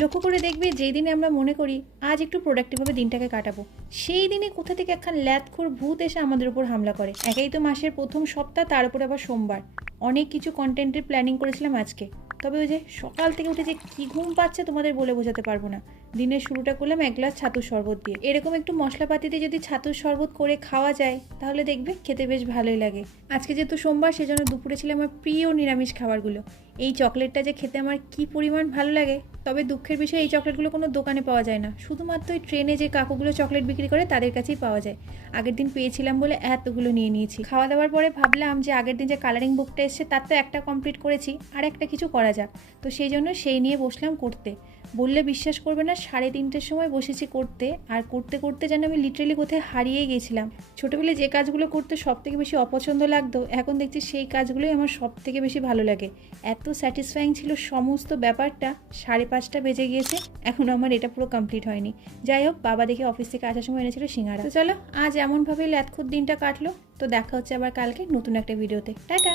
লক্ষ্য করে দেখবে যেই দিনে আমরা মনে করি আজ একটু প্রোডাক্টিভভাবে দিনটাকে কাটাবো, সেই দিনে কোথা থেকে একখান ল্যাদখোর ভূত এসে আমাদের উপর হামলা করে। একেই তো মাসের প্রথম সপ্তাহ, তার উপর আবার সোমবার। অনেক কিছু কন্টেন্টের প্ল্যানিং করেছিলাম আজকে, তবে ওই যে সকাল থেকে উঠে যে কী ঘুম পাচ্ছে তোমাদের বলে বোঝাতে পারবো না। দিনের শুরুটা করলাম এক গ্লাস ছাতুর শরবত দিয়ে। এরকম একটু মশলাপাতি দিয়ে যদি ছাতুর শরবত করে খাওয়া যায় তাহলে দেখবে খেতে বেশ ভালোই লাগে। আজকে যেহেতু সোমবার, সেজন্য দুপুরে ছিল আমার প্রিয় নিরামিষ খাবারগুলো। এই চকলেটটা যে খেতে আমার কী পরিমাণ ভালো লাগে, তবে দুঃখের বিষয় এই চকলেটগুলো কোনো দোকানে পাওয়া যায় না, শুধুমাত্র ওই ট্রেনে যে কাকুগুলো চকলেট বিক্রি করে তাদের কাছেই পাওয়া যায়। আগের দিন পেয়েছিলাম বলে এতগুলো নিয়ে নিয়েছি। খাওয়া দাওয়ার পরে ভাবলাম যে আগের দিন যে কালারিং বুকটা এসছে তার তো একটা কমপ্লিট করেছি, আর একটা কিছু করা যাক। তো সেই জন্য সেই নিয়ে বসলাম করতে। বললে বিশ্বাস করবে না, 3:30-র সময় বসেছি করতে, আর করতে করতে যেন আমি লিটারেলি কোথায় হারিয়ে গেছিলাম। ছোটোবেলায় যে কাজগুলো করতে সব থেকে বেশি অপছন্দ লাগতো, এখন দেখছি সেই কাজগুলোই আমার সব থেকে বেশি ভালো লাগে। এত স্যাটিসফাইং ছিল সমস্ত ব্যাপারটা। 5:30 বেজে গিয়েছে, এখন আমার এটা পুরো কমপ্লিট হয়নি। যাই হোক, বাবা দেখে অফিস থেকে আসার সময় এনেছিল সিঙ্গারা। তো চলো, আজ এমনভাবেই ল্যাদখুর দিনটা কাটলো। তো দেখা হচ্ছে আবার কালকে নতুন একটা ভিডিওতে। টাটা।